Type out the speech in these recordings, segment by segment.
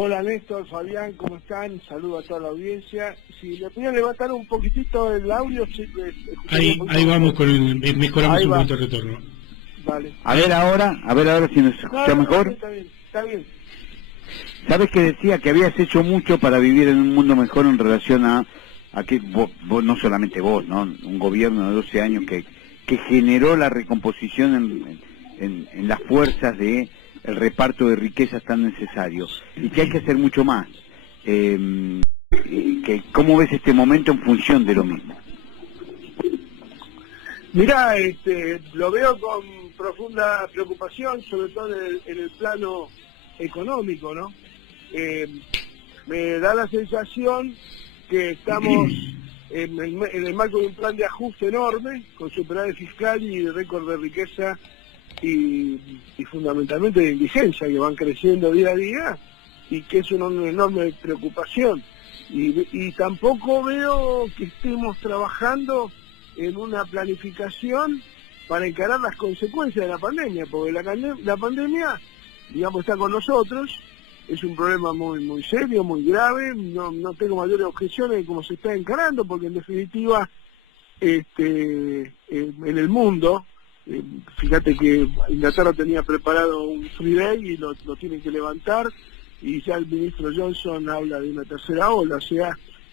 Hola Néstor, Fabián, ¿cómo están? Saludo a toda la audiencia. Si me pudieran levantar un poquitito el audio, ahí vamos mejoramos un poquito el retorno. Vale. A ver ahora si nos escucha mejor. Está bien. ¿Sabes que decía que habías hecho mucho para vivir en un mundo mejor en relación a que vos, no solamente vos, ¿no? Un gobierno de 12 años que generó la recomposición en las fuerzas de el reparto de riquezas tan necesario y que hay que hacer mucho más. ¿Cómo ves este momento en función de lo mismo? Mirá, lo veo con profunda preocupación, sobre todo en el plano económico, ¿no? Me da la sensación que estamos en el marco de un plan de ajuste enorme, con superávit fiscal y récord de riqueza y fundamentalmente de indigencia, que van creciendo día a día y que es una enorme preocupación. Y tampoco veo que estemos trabajando en una planificación para encarar las consecuencias de la pandemia, porque la pandemia, digamos, está con nosotros, es un problema muy serio, muy grave, no tengo mayores objeciones de cómo se está encarando, porque en definitiva, en el mundo, fíjate que Inglaterra tenía preparado un free day y lo tienen que levantar, y ya el ministro Johnson habla de una tercera ola, o sea,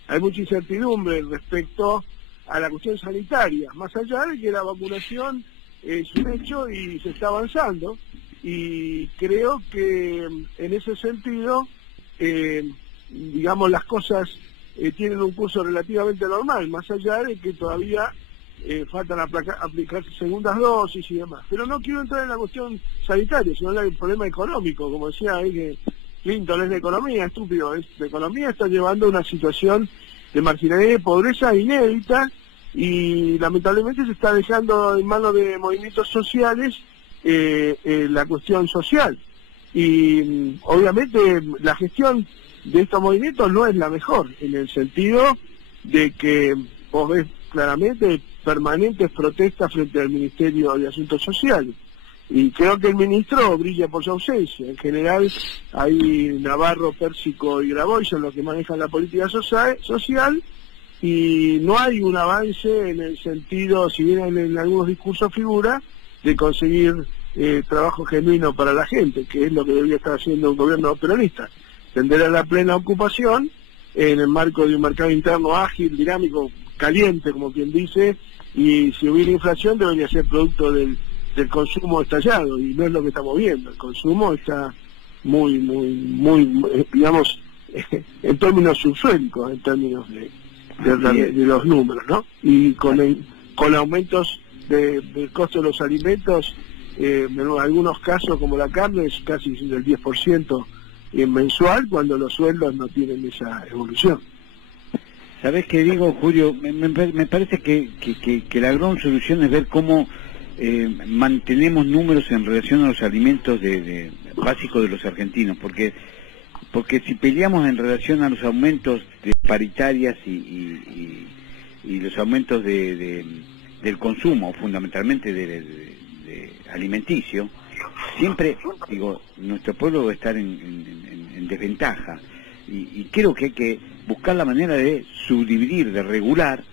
hay mucha incertidumbre respecto a la cuestión sanitaria, más allá de que la vacunación es un hecho y se está avanzando, y creo que en ese sentido, digamos, las cosas tienen un curso relativamente normal, más allá de que todavía faltan aplicarse segundas dosis y demás. Pero no quiero entrar en la cuestión sanitaria, sino en el problema económico, como decía ahí que Clinton es de economía, estúpido, de economía está llevando a una situación de marginalidad y de pobreza inédita, y lamentablemente se está dejando en manos de movimientos sociales la cuestión social. Y obviamente la gestión de estos movimientos no es la mejor, en el sentido de que vos ves claramente permanentes protestas frente al Ministerio de Asuntos Sociales. Y creo que el ministro brilla por su ausencia. En general, hay Navarro, Pérsico y Grabois son los que manejan la política social, y no hay un avance en el sentido, si bien en algunos discursos figura, de conseguir trabajo genuino para la gente, que es lo que debería estar haciendo un gobierno peronista. Tender a la plena ocupación en el marco de un mercado interno ágil, dinámico, caliente, como quien dice, y si hubiera inflación debería ser producto del consumo estallado, y no es lo que estamos viendo. El consumo está muy, digamos, en términos subsuélicos, en términos de los números, ¿no? Y con aumentos del costo de los alimentos, en algunos casos como la carne es casi del 10% mensual, cuando los sueldos no tienen esa evolución. ¿Sabés qué digo, Julio? Me parece que la gran solución es ver cómo mantenemos números en relación a los alimentos básicos de los argentinos, porque si peleamos en relación a los aumentos de paritarias y los aumentos del consumo, fundamentalmente de alimenticio, siempre, digo, nuestro pueblo va a estar en desventaja, y creo que hay que buscar la manera de subdividir, de regular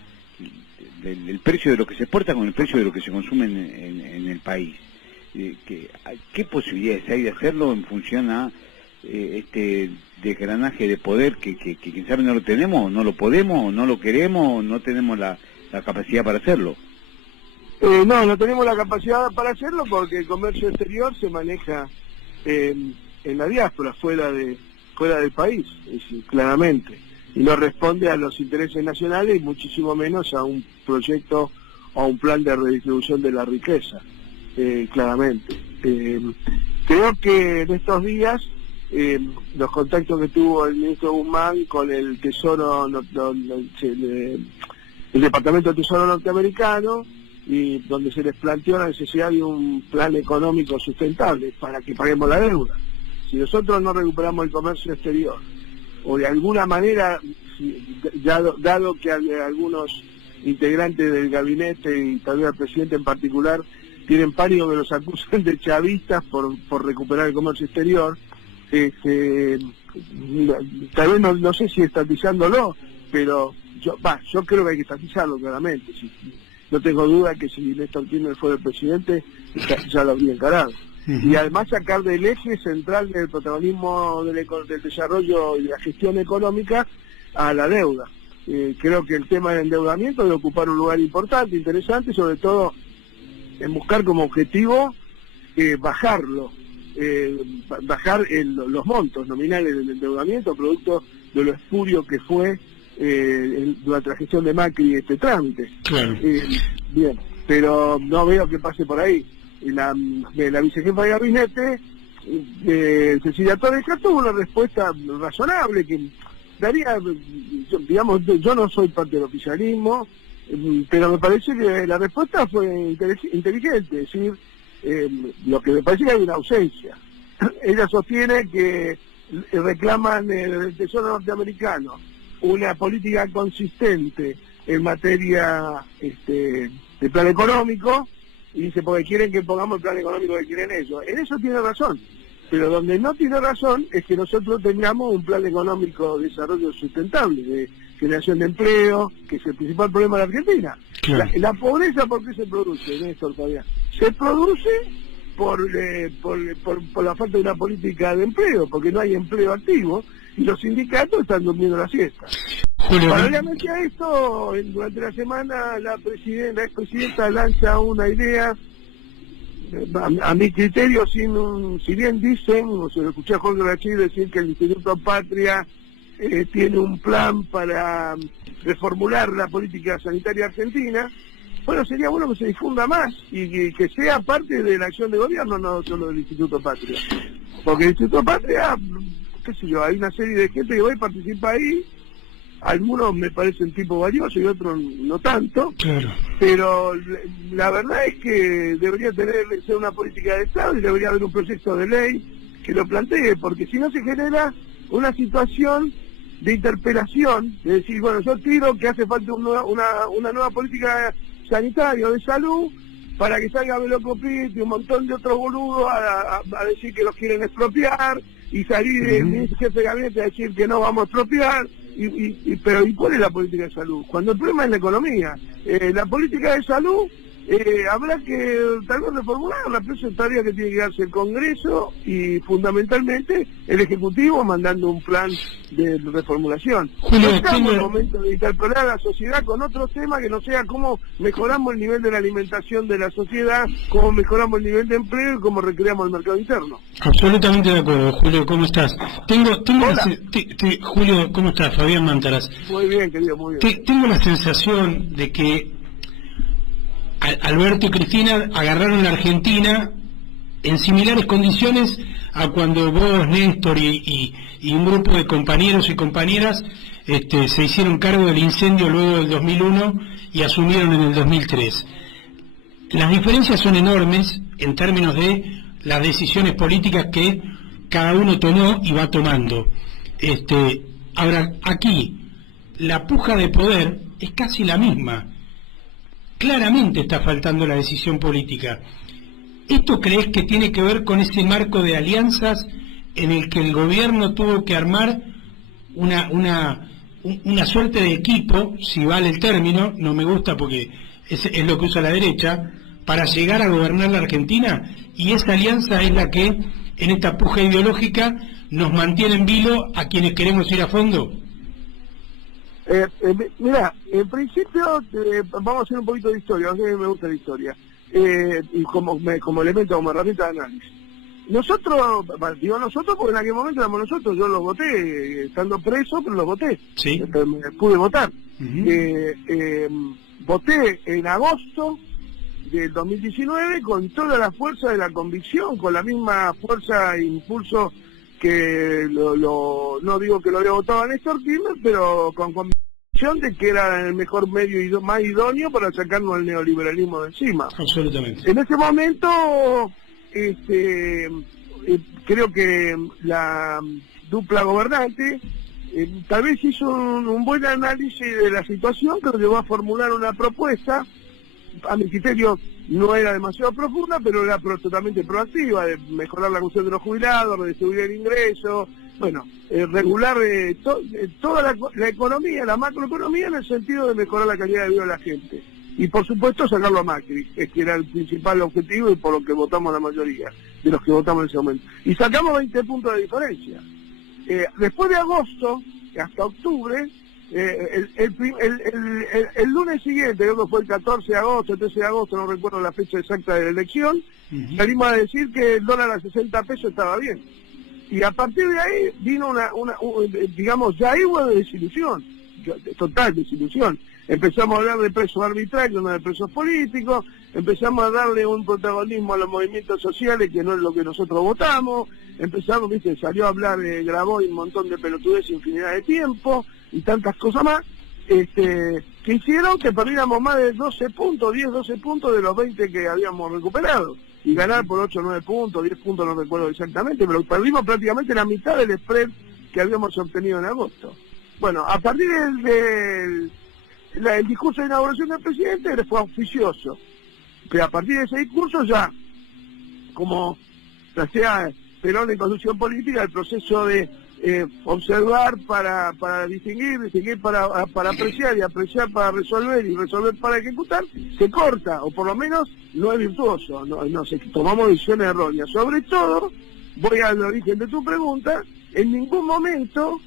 el precio de lo que se exporta con el precio de lo que se consume en el país. ¿Qué posibilidades hay de hacerlo en función a este desgranaje de poder que quién sabe no lo tenemos, no lo podemos, no lo queremos, no tenemos la capacidad para hacerlo? No tenemos la capacidad para hacerlo, porque el comercio exterior se maneja en la diáspora, fuera del país, claramente, y no responde a los intereses nacionales, y muchísimo menos a un proyecto o a un plan de redistribución de la riqueza, claramente. Creo que en estos días los contactos que tuvo el ministro Guzmán con el Tesoro, el Departamento de Tesoro norteamericano, y donde se les planteó la necesidad de un plan económico sustentable para que paguemos la deuda. Si nosotros no recuperamos el comercio exterior, o de alguna manera, dado que algunos integrantes del gabinete y también el presidente en particular tienen pánico que los acusen de chavistas por recuperar el comercio exterior, tal vez no sé si estatizándolo, pero yo creo que hay que estatizarlo claramente. No tengo duda que si Néstor Kirchner fuera el presidente, ya lo habría encarado. Y además sacar del eje central del protagonismo del desarrollo y de la gestión económica a la deuda. Creo que el tema del endeudamiento debe ocupar un lugar importante, interesante, sobre todo en buscar como objetivo bajarlo, bajar los montos nominales del endeudamiento, producto de lo espurio que fue durante la gestión de Macri este trámite. Claro. Bien, pero no veo que pase por ahí. La vicejefa de gabinete, Cecilia Torreja, tuvo una respuesta razonable que daría, yo no soy parte del oficialismo, pero me parece que la respuesta fue inteligente, es decir, lo que me parece que hay una ausencia. Ella sostiene que reclaman del Tesoro norteamericano una política consistente en materia de plan económico, y dice, porque quieren que pongamos el plan económico que quieren ellos. En eso tiene razón, pero donde no tiene razón es que nosotros tengamos un plan económico de desarrollo sustentable, de generación de empleo, que es el principal problema de la Argentina. Claro. La pobreza, ¿por qué se produce, Néstor, todavía? Se produce por la falta de una política de empleo, porque no hay empleo activo, y los sindicatos están durmiendo la siesta. Paralelamente a esto, durante la semana la expresidenta lanza una idea, a mi criterio, si bien dicen, o se lo escuché a Jorge Rachid decir que el Instituto Patria tiene un plan para reformular la política sanitaria argentina. Bueno, sería bueno que se difunda más y que sea parte de la acción de gobierno, no solo del Instituto Patria. Porque el Instituto Patria, qué sé yo, hay una serie de gente que hoy participa ahí. Algunos me parecen tipo valiosos y otros no tanto, claro. Pero la verdad es que debería ser una política de Estado y debería haber un proyecto de ley que lo plantee, porque si no se genera una situación de interpelación, de decir, bueno, yo tiro que hace falta una nueva política sanitaria o de salud para que salga Velocopit y un montón de otros boludos a decir que los quieren expropiar y salir el jefe de gabinete a decir que no vamos a expropiar. Pero ¿y cuál es la política de salud? Cuando el problema es la economía. La política de salud habrá que tal vez reformularla, pero eso es tarea que tiene que darse el Congreso y fundamentalmente el Ejecutivo mandando un plan de reformulación. Julio, estamos en el momento de interpelar a la sociedad con otro tema que no sea cómo mejoramos el nivel de la alimentación de la sociedad, cómo mejoramos el nivel de empleo y cómo recreamos el mercado interno. Absolutamente de acuerdo, Julio, ¿cómo estás? Julio, ¿cómo estás? Fabián Mantaras. Muy bien, querido, muy bien. Tengo la sensación de que Alberto y Cristina agarraron la Argentina en similares condiciones a cuando vos, Néstor, y un grupo de compañeros y compañeras se hicieron cargo del incendio luego del 2001 y asumieron en el 2003. Las diferencias son enormes en términos de las decisiones políticas que cada uno tomó y va tomando. Ahora, aquí, la puja de poder es casi la misma. Claramente está faltando la decisión política. ¿Esto crees que tiene que ver con ese marco de alianzas en el que el gobierno tuvo que armar una suerte de equipo, si vale el término, no me gusta porque es lo que usa la derecha, para llegar a gobernar la Argentina? Y esa alianza es la que, en esta puja ideológica, nos mantiene en vilo a quienes queremos ir a fondo. Mira, en principio vamos a hacer un poquito de historia, a mí me gusta la historia, y como elemento, como herramienta de análisis. Nosotros, digo nosotros porque en aquel momento éramos nosotros, yo los voté, estando preso, pero los voté, sí. Pude votar. Voté en agosto del 2019 con toda la fuerza de la convicción, con la misma fuerza e impulso que no digo que lo había votado a Néstor Kirchner, pero con convicción de que era el mejor medio más idóneo para sacarnos el neoliberalismo de encima. Absolutamente. En ese momento, creo que la dupla gobernante tal vez hizo un buen análisis de la situación, pero llegó a formular una propuesta, a mi criterio no era demasiado profunda, pero era totalmente proactiva, de mejorar la condición de los jubilados, redistribuir el ingreso, bueno, regular toda la economía, la macroeconomía, en el sentido de mejorar la calidad de vida de la gente. Y por supuesto sacarlo a Macri, que era el principal objetivo y por lo que votamos la mayoría de los que votamos en ese momento. Y sacamos 20 puntos de diferencia. Después de agosto, hasta octubre, el lunes siguiente, creo que fue el 14 de agosto, 13 de agosto, no recuerdo la fecha exacta de la elección, salimos a decir que el dólar a 60 pesos estaba bien. Y a partir de ahí vino digamos, ya ahí hubo desilusión, total desilusión. Empezamos a hablar de presos arbitrarios, no de presos políticos, empezamos a darle un protagonismo a los movimientos sociales que no es lo que nosotros votamos, empezamos, salió a hablar, grabó un montón de pelotudes infinidad de tiempo y tantas cosas más, que hicieron que perdiéramos más de 12 puntos, 10, 12 puntos de los 20 que habíamos recuperado, y ganar por 8, 9 puntos, 10 puntos, no recuerdo exactamente, pero perdimos prácticamente la mitad del spread que habíamos obtenido en agosto. Bueno, a partir del discurso de inauguración del presidente fue oficioso, pero a partir de ese discurso ya, como sea Perón en construcción política, el proceso de observar para distinguir para apreciar, y apreciar para resolver, y resolver para ejecutar, se corta, o por lo menos no es virtuoso, no sé, tomamos decisiones erróneas. Sobre todo, voy al origen de tu pregunta, en ningún momento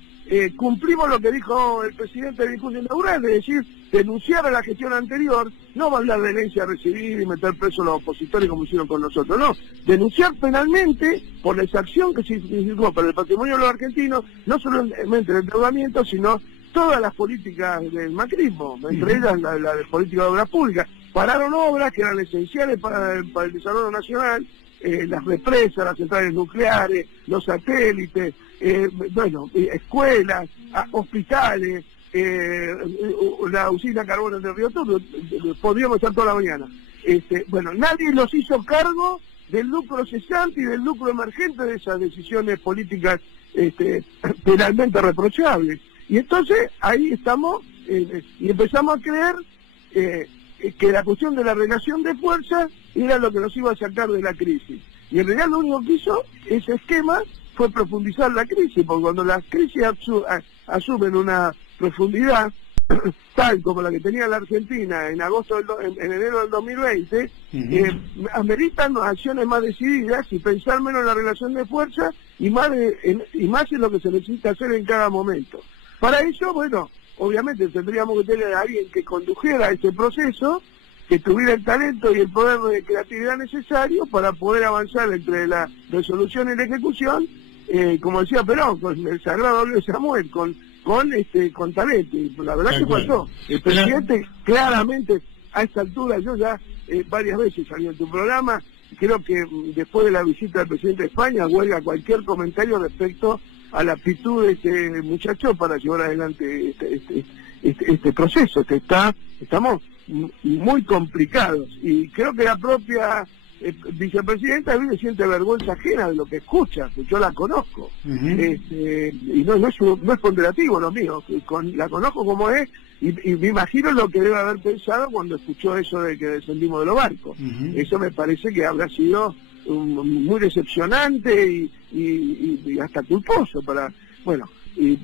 cumplimos lo que dijo el presidente del discurso inaugural, es decir, denunciar a la gestión anterior, no hablar de herencia recibida y meter preso a los opositores como hicieron con nosotros, no, denunciar penalmente por la exacción que significó para el patrimonio de los argentinos, no solamente el endeudamiento, sino todas las políticas del macrismo, entre ellas la de política de obras públicas. Pararon obras que eran esenciales para el desarrollo nacional, las represas, las centrales nucleares, los satélites, escuelas, hospitales, la usina carbón de Río Turbio, podríamos estar toda la mañana. Nadie los hizo cargo del lucro cesante y del lucro emergente de esas decisiones políticas penalmente reprochables. Y entonces ahí estamos, y empezamos a creer que la cuestión de la relación de fuerza era lo que nos iba a sacar de la crisis. Y en realidad lo único que hizo ese esquema fue profundizar la crisis, porque cuando las crisis asumen una profundidad tal como la que tenía la Argentina en enero del 2020, ameritan acciones más decididas y pensar menos en la relación de fuerza y más en lo que se necesita hacer en cada momento. Para eso, obviamente tendríamos que tener a alguien que condujera ese proceso, que tuviera el talento y el poder de creatividad necesario para poder avanzar entre la resolución y la ejecución, como decía Perón, con el sagrado óleo de Samuel, con talento. Y la verdad que pasó. El presidente claramente, a esta altura, yo ya varias veces salí en tu programa, creo que después de la visita del presidente de España, huelga cualquier comentario respecto a la aptitud de este muchacho para llevar adelante este proceso, que estamos muy complicados, y creo que la propia vicepresidenta a mí siente vergüenza ajena de lo que escucha, que yo la conozco, y no es ponderativo lo mío, la conozco como es, y me imagino lo que debe haber pensado cuando escuchó eso de que descendimos de los barcos. Eso me parece que habrá sido muy decepcionante y hasta culposo y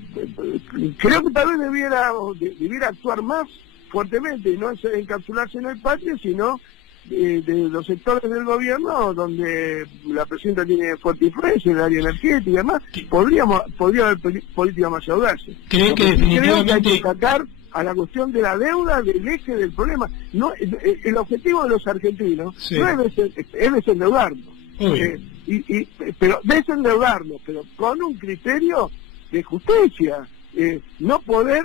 creo que tal vez debiera actuar más fuertemente, y no encapsularse en el patio, sino de los sectores del gobierno donde la presidenta tiene fuerte influencia en el área energética y demás. Podría haber política más audaces. Creo que definitivamente hay que sacar a la cuestión de la deuda del eje del problema. No, el objetivo de los argentinos no es desendeudarnos, pero desendeudarnos, pero con un criterio de justicia. No poder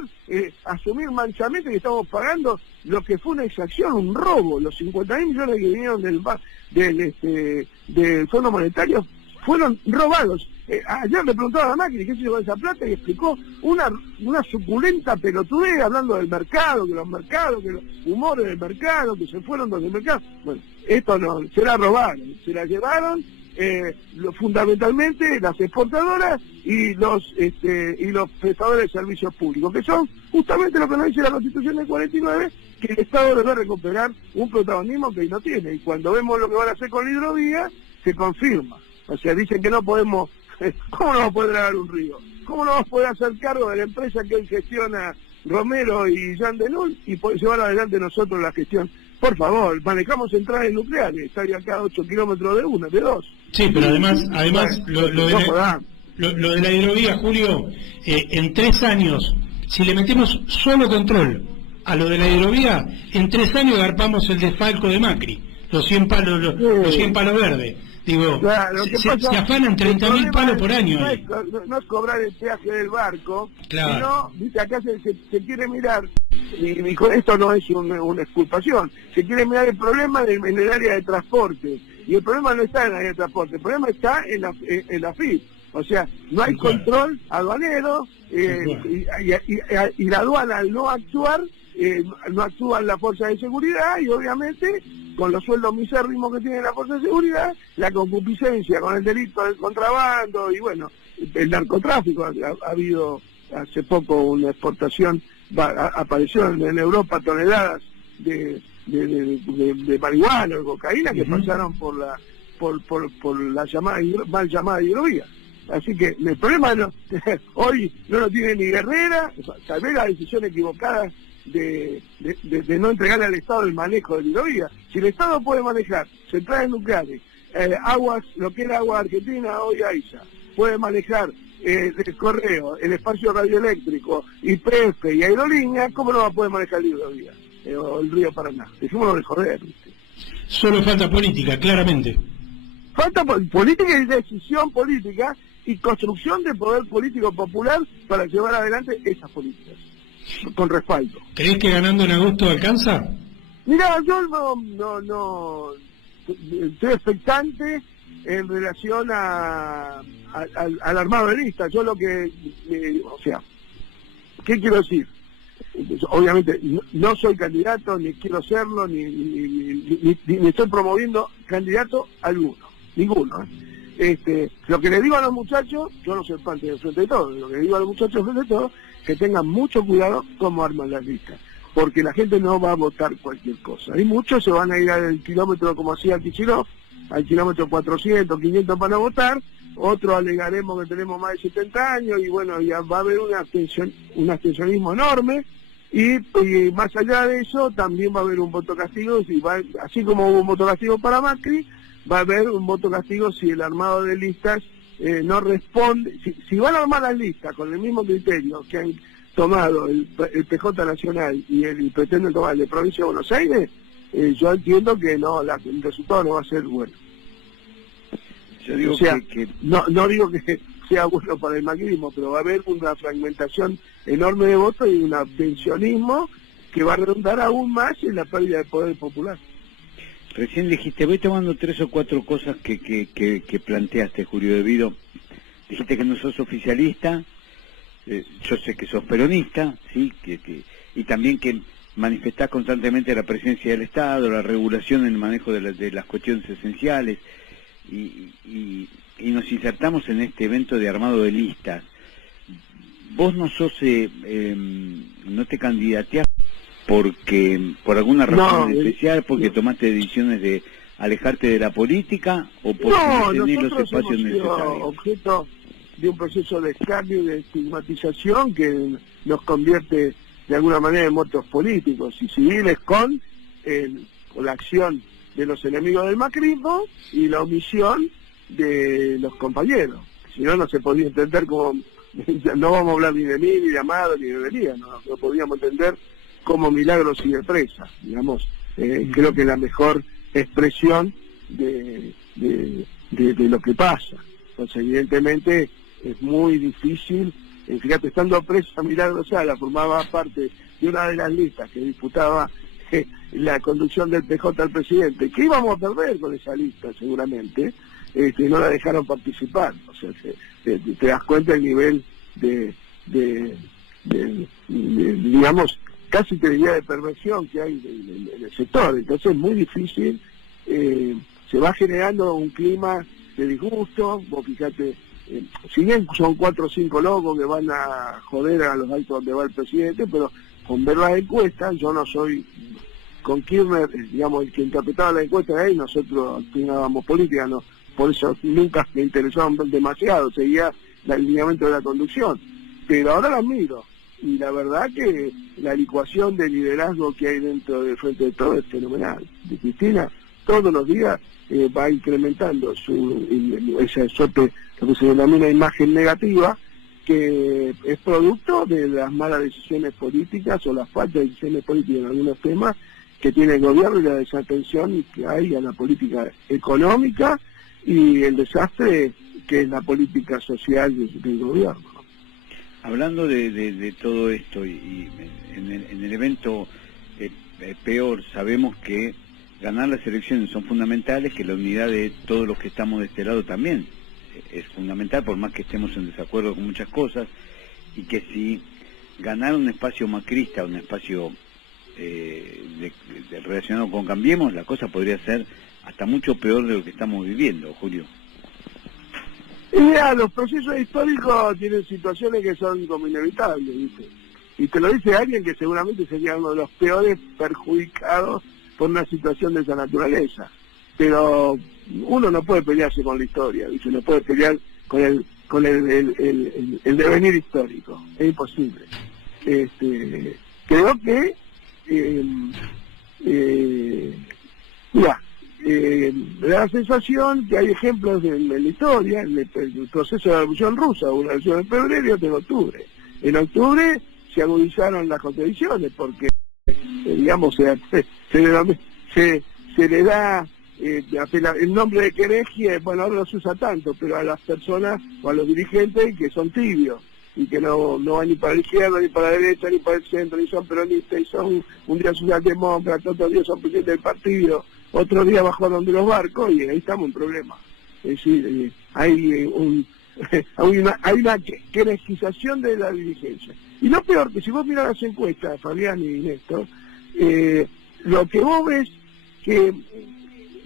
asumir manchamente que estamos pagando lo que fue una exacción, un robo. Los 50.000 millones que vinieron del Fondo Monetario fueron robados. Ayer le preguntaba a Macri qué se hizo con esa plata y explicó una suculenta pelotudez hablando del mercado, que los humores del mercado, que se fueron del mercado. Bueno, esto no, se la robaron, se la llevaron fundamentalmente las exportadoras y los prestadores de servicios públicos, que son justamente lo que nos dice la Constitución del 49, que el Estado debe recuperar un protagonismo que no tiene, y cuando vemos lo que van a hacer con la hidrovía, se confirma. O sea, dicen que no podemos ¿Cómo no va a poder dragar un río? ¿Cómo no va a poder hacer cargo de la empresa que hoy gestiona Romero y Jean Denul y llevar adelante nosotros la gestión? Por favor, manejamos centrales nucleares, está acá a 8 kilómetros de una, de dos. Sí, pero además lo de la hidrovía, Julio, en 3 años, si le metemos solo control a lo de la hidrovía, en 3 años garpamos el desfalco de Macri, los 100 palos, los 100 palos verdes. Digo, claro, se afanan 30.000 palos por año. No es cobrar el peaje del barco, claro. Sino, viste, acá se quiere mirar, y con esto no es una exculpación, se quiere mirar el problema en el área de transporte, y el problema no está en el área de transporte, el problema está en la FIP. O sea, no hay control aduanero, y la aduana al no actuar, no actúan las fuerzas de seguridad, y obviamente con los sueldos misérrimos que tiene la fuerza de seguridad, la concupiscencia con el delito del contrabando, y bueno, el narcotráfico. Ha habido hace poco una exportación, apareció en Europa toneladas de marihuana, de cocaína, que pasaron por la mal llamada hidrovía. Así que el problema hoy no lo tiene ni Herrera, tal vez la decisión equivocada de no entregarle al Estado el manejo de la hidrovía. Si el Estado puede manejar centrales nucleares, aguas, lo que era agua argentina, hoy AISA, puede manejar el correo, el espacio radioeléctrico, YPF y aerolínea, ¿cómo no va a poder manejar la hidrovía? O el río Paraná. Dejémoslo de joder, ¿viste? Solo falta política, claramente. Falta política y decisión política y construcción de poder político popular para llevar adelante esas políticas, con respaldo. ¿Crees que ganando en agosto alcanza? Mirá, yo no estoy expectante en relación al armado de lista. Yo lo que, o sea, ¿qué quiero decir? Obviamente no soy candidato, ni quiero serlo, ni estoy promoviendo candidato alguno, ninguno. Lo que le digo a los muchachos, yo no soy parte del Frente de Todos, lo que le digo a los muchachos del Frente de Todos, que tengan mucho cuidado cómo arman las listas, porque la gente no va a votar cualquier cosa. Y muchos se van a ir al kilómetro, como hacía Kicillof, al kilómetro 400, 500 para votar, otros alegaremos que tenemos más de 70 años, y bueno, ya va a haber un abstencionismo enorme, y más allá de eso, también va a haber un voto castigo, así como hubo un voto castigo para Macri, va a haber un voto castigo si el armado de listas no responde. Si van a armar las listas con el mismo criterio que han tomado el PJ Nacional y pretenden tomar el de Provincia de Buenos Aires, yo entiendo que no, el resultado no va a ser bueno. Yo digo, o sea, que... No digo que sea bueno para el macrismo, pero va a haber una fragmentación enorme de votos y un abstencionismo que va a redundar aún más en la pérdida de poder popular. Recién dijiste, voy tomando 3 o 4 cosas que planteaste, Julio De Vido. Dijiste que no sos oficialista, yo sé que sos peronista, sí, y también que manifestás constantemente la presencia del Estado, la regulación en el manejo de las cuestiones esenciales, y nos insertamos en este evento de armado de listas. Vos no sos, no te candidateás por alguna razón especial, porque tomaste decisiones de alejarte de la política, o porque no tenés los espacios necesarios. Objeto de un proceso de escarnio y de estigmatización que nos convierte de alguna manera en muertos políticos y civiles con la acción de los enemigos del macrismo y la omisión de los compañeros. Si no, no se podía entender como, no vamos a hablar ni de mí, ni de Amado, ni de Belía, no podíamos entender como Milagros y de presa, digamos. Creo que es la mejor expresión de lo que pasa. Entonces, evidentemente, es muy difícil. Fíjate, estando presa, Milagros Sala formaba parte de una de las listas que disputaba la conducción del PJ al presidente, que íbamos a perder con esa lista seguramente, no la dejaron participar. O sea, te das cuenta del nivel digamos, casi te diría de perversión que hay en el sector. Entonces es muy difícil, se va generando un clima de disgusto. Vos fíjate, si bien son 4 o 5 locos que van a joder a los altos donde va el presidente, pero con ver las encuestas, yo no soy con Kirchner, digamos, el que interpretaba la encuesta de ahí, nosotros opinábamos política, no por eso nunca me interesó demasiado, seguía el lineamiento de la conducción, pero ahora la miro, y la verdad que la licuación de liderazgo que hay dentro del Frente de Todos es fenomenal. De Cristina todos los días va incrementando esa suerte, lo que se denomina imagen negativa, que es producto de las malas decisiones políticas o la falta de decisiones políticas en algunos temas que tiene el gobierno y la desatención que hay a la política económica y el desastre que es la política social del gobierno. Hablando de todo esto y en el evento peor, sabemos que ganar las elecciones son fundamentales, que la unidad de todos los que estamos de este lado también es fundamental, por más que estemos en desacuerdo con muchas cosas, y que si ganar un espacio macrista, un espacio relacionado con Cambiemos, la cosa podría ser hasta mucho peor de lo que estamos viviendo, Julio. Mira, los procesos históricos tienen situaciones que son como inevitables, ¿viste? Y te lo dice alguien que seguramente sería uno de los peores perjudicados por una situación de esa naturaleza. Pero uno no puede pelearse con la historia, ¿viste? No puede pelear con el devenir histórico, es imposible. Creo que me da la sensación que hay ejemplos en la historia, en el proceso de la Revolución Rusa, una revolución en febrero y otra en octubre. En octubre se agudizaron las contradicciones porque, digamos, se le da el nombre de querejía, bueno, ahora no se usa tanto, pero a las personas o a los dirigentes que son tibios y que no van ni para la izquierda, ni para la derecha, ni para el centro, ni son peronistas, y son un día socialdemócratas, otro día son presidentes del partido, otro día bajaron de los barcos, y ahí estamos en problema. Es decir, hay una querejización de la dirigencia. Y lo peor, que si vos mirás las encuestas, Fabián y Néstor, lo que vos ves, que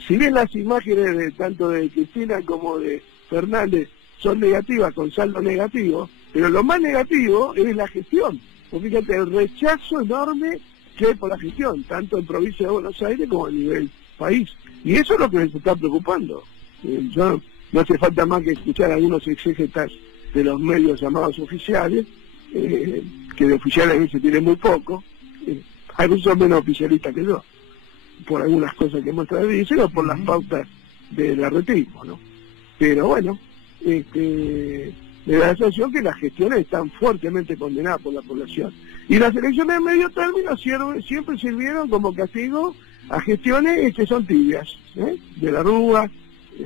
si bien las imágenes tanto de Cristina como de Fernández son negativas, con saldo negativo, pero lo más negativo es la gestión. Porque fíjate, el rechazo enorme que hay por la gestión, tanto en provincia de Buenos Aires como a nivel país. Y eso es lo que nos está preocupando. No hace falta más que escuchar a algunos exégetas de los medios llamados oficiales, que de oficiales a veces tienen muy poco, algunos son menos oficialistas que yo, por algunas cosas que muestran de dicen o por las pautas del arretismo, ¿no? Pero bueno, me da la sensación que las gestiones están fuertemente condenadas por la población. Y las elecciones de medio término siempre sirvieron como castigo a gestiones que son tibias, de la Rúa.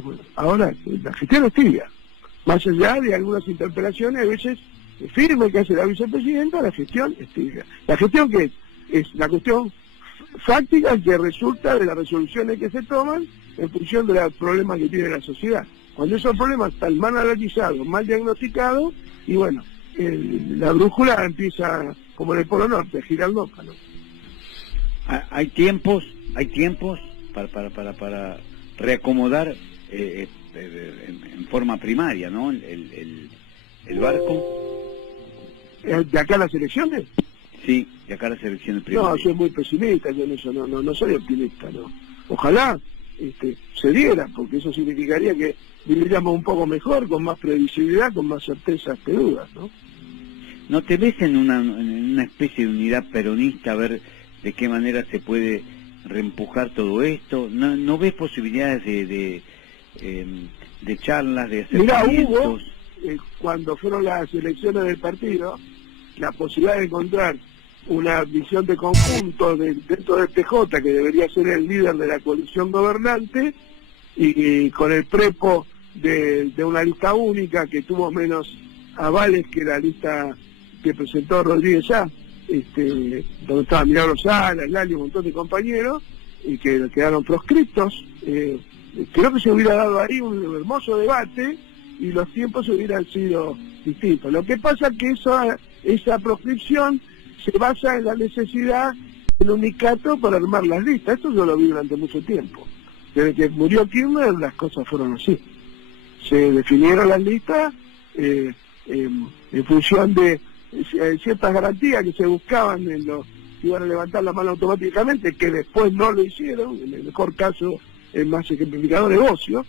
Bueno, ahora la gestión es tibia. Más allá de algunas interpelaciones, a veces firme que hace la vicepresidenta, la gestión es tibia. ¿La gestión qué es? Es la cuestión fáctica que resulta de las resoluciones que se toman en función de los problemas que tiene la sociedad. Cuando esos problemas están mal analizados, mal diagnosticados, y bueno, la brújula empieza, como en el Polo Norte, a girar loca, ¿no? Hay tiempos para reacomodar en forma primaria, ¿no? El barco. ¿De acá a las elecciones? Sí, de acá a las elecciones primarias. No, soy muy pesimista, yo en eso no soy optimista, ¿no? Ojalá se diera, porque eso significaría que viviríamos un poco mejor, con más previsibilidad, con más certezas que dudas, ¿no? ¿No te ves en una especie de unidad peronista, a ver de qué manera se puede reempujar todo esto? ¿No ves posibilidades de charlas, de acercamientos? Mirá, hubo, cuando fueron las elecciones del partido, la posibilidad de encontrar una visión de conjunto dentro del PJ, que debería ser el líder de la coalición gobernante, y con el prepo de una lista única que tuvo menos avales que la lista que presentó Rodríguez Ya, donde estaba Milagro Sala, Lali, un montón de compañeros, y que quedaron proscriptos. Creo que se hubiera dado ahí un hermoso debate y los tiempos hubieran sido distintos. Lo que pasa es que esa proscripción se basa en la necesidad del unicato para armar las listas. Esto yo lo vi durante mucho tiempo. Desde que murió Kirchner las cosas fueron así. Se definieron las listas en función de ciertas garantías que se buscaban en los que iban a levantar la mano automáticamente, que después no lo hicieron. En el mejor caso, el más ejemplificador, negocio.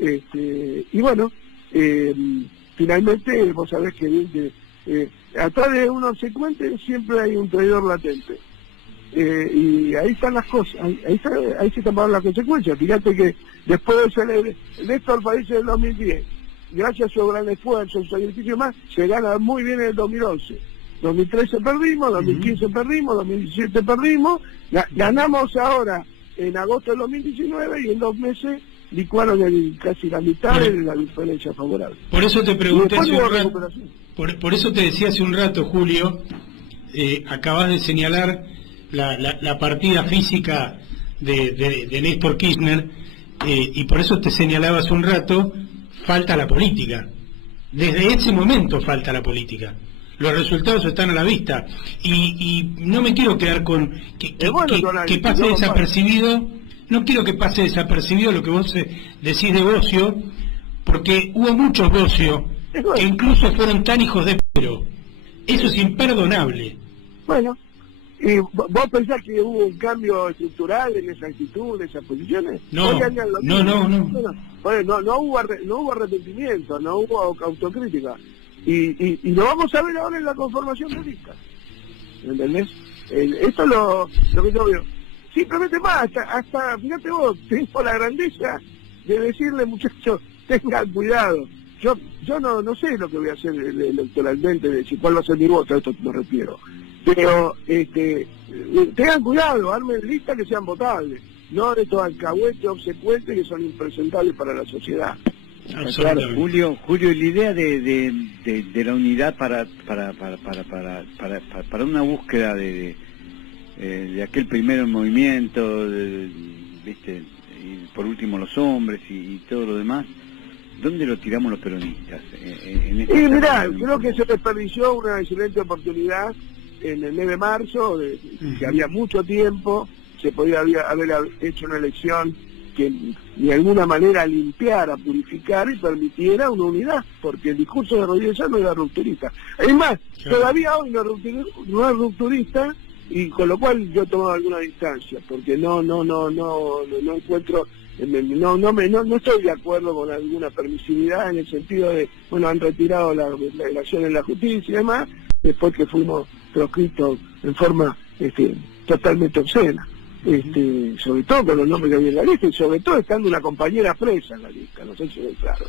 Y bueno, finalmente vos sabés que atrás de un obsecuente siempre hay un traidor latente. Y ahí están las cosas, ahí se tomaron las consecuencias. Fíjate que después de ser Néstor fallece en el 2010, gracias a su gran esfuerzo, su sacrificio más, se gana muy bien en el 2011. 2013 perdimos, 2015 perdimos, 2017 perdimos, ganamos ahora en agosto del 2019 y en 2 meses licuaron casi la mitad de la diferencia favorable. Por eso te pregunté por eso te decía hace un rato, Julio, acabas de señalar la partida física de Néstor Kirchner, y por eso te señalaba hace un rato, falta la política. Desde ese momento falta la política. Los resultados están a la vista. Y no me quiero quedar con que pase desapercibido. No quiero que pase desapercibido lo que vos decís de Bocio, porque hubo muchos Bocio que incluso fueron tan hijos de pero. Eso es imperdonable. Bueno, ¿y vos pensás que hubo un cambio estructural en esa actitud, en esas posiciones? No. Bueno, no hubo arrepentimiento, no hubo autocrítica. Y lo vamos a ver ahora en la conformación de lista. ¿Entendés? Esto es lo que yo veo. Simplemente más, hasta fíjate vos, tengo la grandeza de decirle, muchachos, tengan cuidado. Yo no sé lo que voy a hacer electoralmente, de cuál va a ser mi voto, a esto me refiero. Pero tengan cuidado, armen listas que sean votables, no de estos alcahuetes obsecuentes que son impresentables para la sociedad. Claro, Julio, y la idea de la unidad para una búsqueda de aquel primero movimiento, ¿viste? Y por último los hombres y todo lo demás, ¿dónde lo tiramos los peronistas? Mirá, creo que se desperdició una excelente oportunidad en el mes de marzo, que había mucho tiempo, se podía haber hecho una elección que de alguna manera limpiara, purificara y permitiera una unidad, porque el discurso de Rodríguez no era rupturista. Es más, todavía hoy no es rupturista, y con lo cual yo he tomado alguna distancia, porque no encuentro, no estoy de acuerdo con alguna permisividad en el sentido de, bueno, han retirado la acción en la justicia y demás, después que fuimos proscritos en forma totalmente obscena. Sobre todo con los nombres que había en la lista, y sobre todo estando una compañera presa en la lista, no sé si es claro.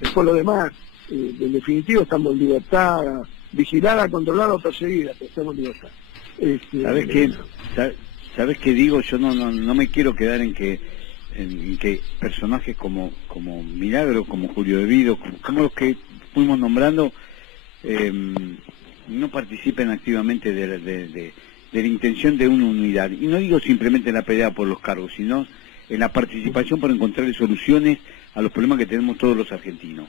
Después lo demás, en definitiva estamos en libertad, vigilada, controlada o perseguida, pero estamos en libertad. ¿Sabes qué digo? Yo no me quiero quedar en que personajes como Milagro, como Julio De Vido, como los que fuimos nombrando, no participen activamente de la intención de una unidad. Y no digo simplemente en la pelea por los cargos, sino en la participación para encontrar soluciones a los problemas que tenemos todos los argentinos.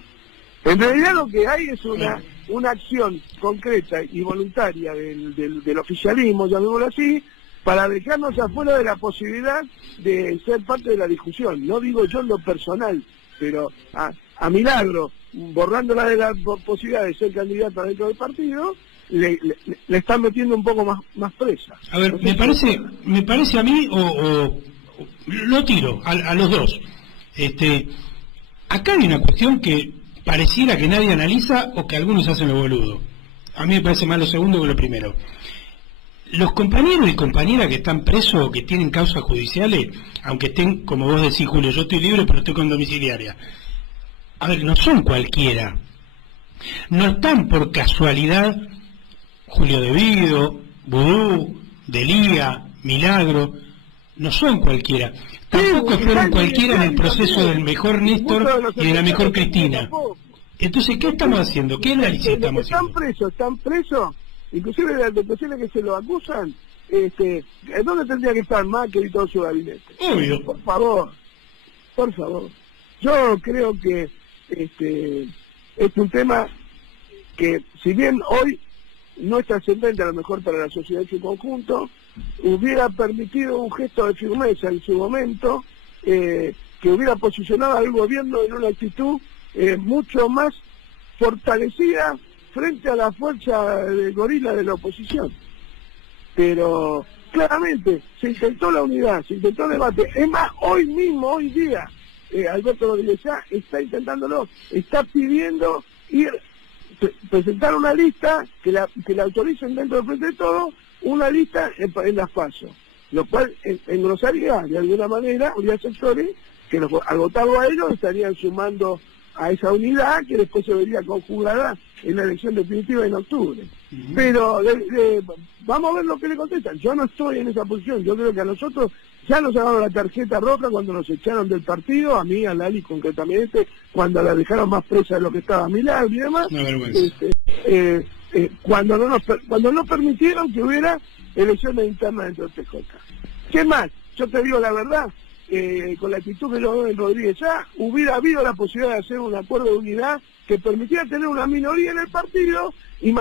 En realidad lo que hay es una acción concreta y voluntaria del oficialismo, llamémoslo así, para dejarnos afuera de la posibilidad de ser parte de la discusión. No digo yo en lo personal, pero a Milagro, borrándola de la posibilidad de ser candidata dentro del partido, le están metiendo un poco más presa. A ver, me parece a mí, o lo tiro a los dos. Acá hay una cuestión que pareciera que nadie analiza o que algunos hacen lo boludo. A mí me parece más lo segundo que lo primero. Los compañeros y compañeras que están presos o que tienen causas judiciales, aunque estén, como vos decís, Julio, yo estoy libre pero estoy con domiciliaria. A ver, no son cualquiera. No están por casualidad Julio De Vido, Vudú, Delía, Milagro, no son cualquiera. Tampoco fueron cualquiera en el proceso del mejor Néstor y de la mejor Cristina. Entonces, ¿qué estamos haciendo? ¿Qué análisis estamos haciendo? Están presos, inclusive de las personas que se lo acusan, ¿dónde tendría que estar Macri y todo su gabinete? Obvio. Por favor. Yo creo que es un tema que, si bien hoy no es trascendente a lo mejor para la sociedad en su conjunto, hubiera permitido un gesto de firmeza en su momento, que hubiera posicionado al gobierno en una actitud mucho más fortalecida frente a la fuerza de gorila de la oposición. Pero claramente, se intentó la unidad, se intentó el debate. Es más, hoy mismo, hoy día, Alberto Rodríguez ya está intentándolo, está pidiendo presentar una lista que la autoricen dentro del Frente de Todos, una lista en las PASO, lo cual engrosaría de alguna manera, habría sectores que al votarlo a ellos estarían sumando a esa unidad que después se vería conjugada en la elección definitiva en octubre. Pero vamos a ver lo que le contestan. Yo no estoy en esa posición, yo creo que a nosotros ya nos sacaron la tarjeta roja cuando nos echaron del partido, a mí, a Lali concretamente, cuando la dejaron más presa de lo que estaba Milagro y demás, cuando no permitieron que hubiera elecciones internas dentro del PJ. ¿Qué más? Yo te digo la verdad, con la actitud que lo ven Rodríguez ya, hubiera habido la posibilidad de hacer un acuerdo de unidad que permitiera tener una minoría en el partido y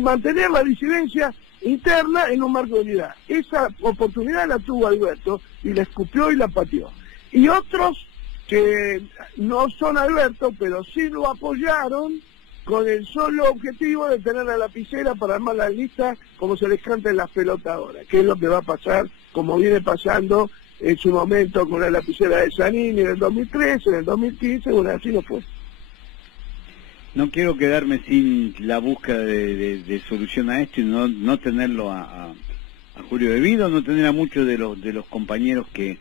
mantener la disidencia interna en un marco de unidad. Esa oportunidad la tuvo Alberto y la escupió y la pateó. Y otros que no son Alberto, pero sí lo apoyaron con el solo objetivo de tener la lapicera para armar la lista como se les canta en las pelotas ahora, que es lo que va a pasar, como viene pasando en su momento con la lapicera de Zanini en el 2013, en el 2015, bueno, así no fue. No quiero quedarme sin la búsqueda de solución a esto y no tenerlo a Julio Devido, no tener a muchos de los compañeros que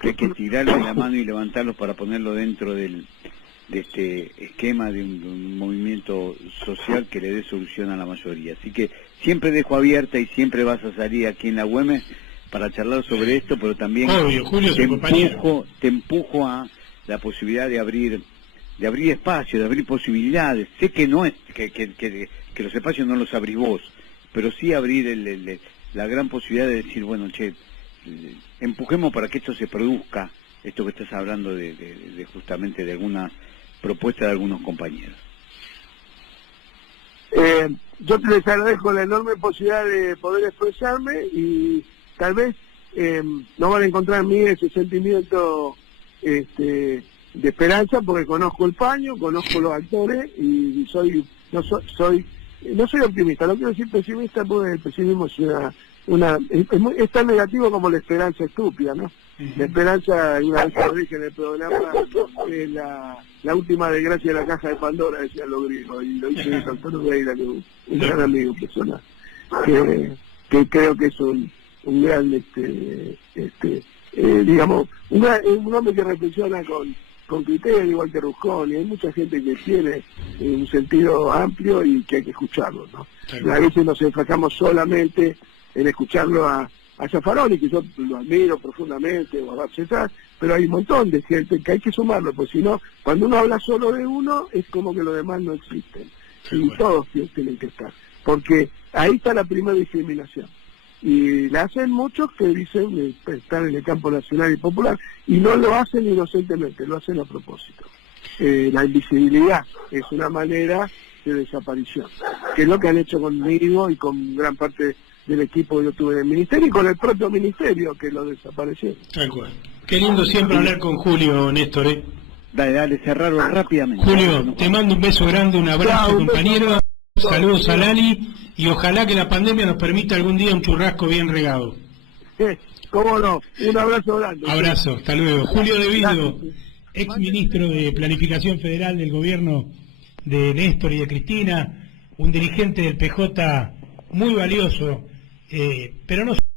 hay que tirarle la mano y levantarlos para ponerlo dentro de este esquema de un movimiento social que le dé solución a la mayoría. Así que siempre dejo abierta y siempre vas a salir aquí en la Güemes para charlar sobre esto, pero también obvio, Julio, te empujo a la posibilidad de abrir espacios, de abrir posibilidades. Sé que no es que los espacios no los abrís vos, pero sí abrir la gran posibilidad de decir, bueno, empujemos para que esto se produzca, esto que estás hablando de justamente de algunas propuestas de algunos compañeros. Yo te les agradezco la enorme posibilidad de poder expresarme y tal vez no van a encontrar en mí ese sentimiento de esperanza, porque conozco el paño, conozco los actores y no soy optimista, no quiero decir pesimista porque el pesimismo es tan negativo como la esperanza estúpida, ¿no? La esperanza, una vez lo dije en el programa, es la última desgracia de la caja de Pandora, decían los griegos, y lo dice Antonio Veira, que es un gran amigo personal, que creo que es un gran, digamos, un hombre que reflexiona con criterio, igual que Rusconi. Hay mucha gente que tiene un sentido amplio y que hay que escucharlo, ¿no? A veces nos enfrascamos solamente en escucharlo a Zaffaroni, que yo lo admiro profundamente, o a Barcetá, pero hay un montón de gente que hay que sumarlo, pues si no, cuando uno habla solo de uno, es como que los demás no existen. Y todos tienen que estar, porque ahí está la primera discriminación. Y la hacen muchos que dicen estar en el campo nacional y popular, y no lo hacen inocentemente, lo hacen a propósito. La invisibilidad es una manera de desaparición, que es lo que han hecho conmigo y con gran parte del equipo que yo tuve en el ministerio y con el propio ministerio que lo desapareció. Tal cual. Qué lindo siempre hablar con Julio, Néstor. Dale, cerrarlo rápidamente. Julio, te mando un beso grande, un abrazo, compañero. Saludos a Lali y ojalá que la pandemia nos permita algún día un churrasco bien regado. Cómo no, un abrazo grande. Abrazo, hasta luego. Julio Devido, ex ministro de Planificación Federal del gobierno de Néstor y de Cristina, un dirigente del PJ muy valioso, pero no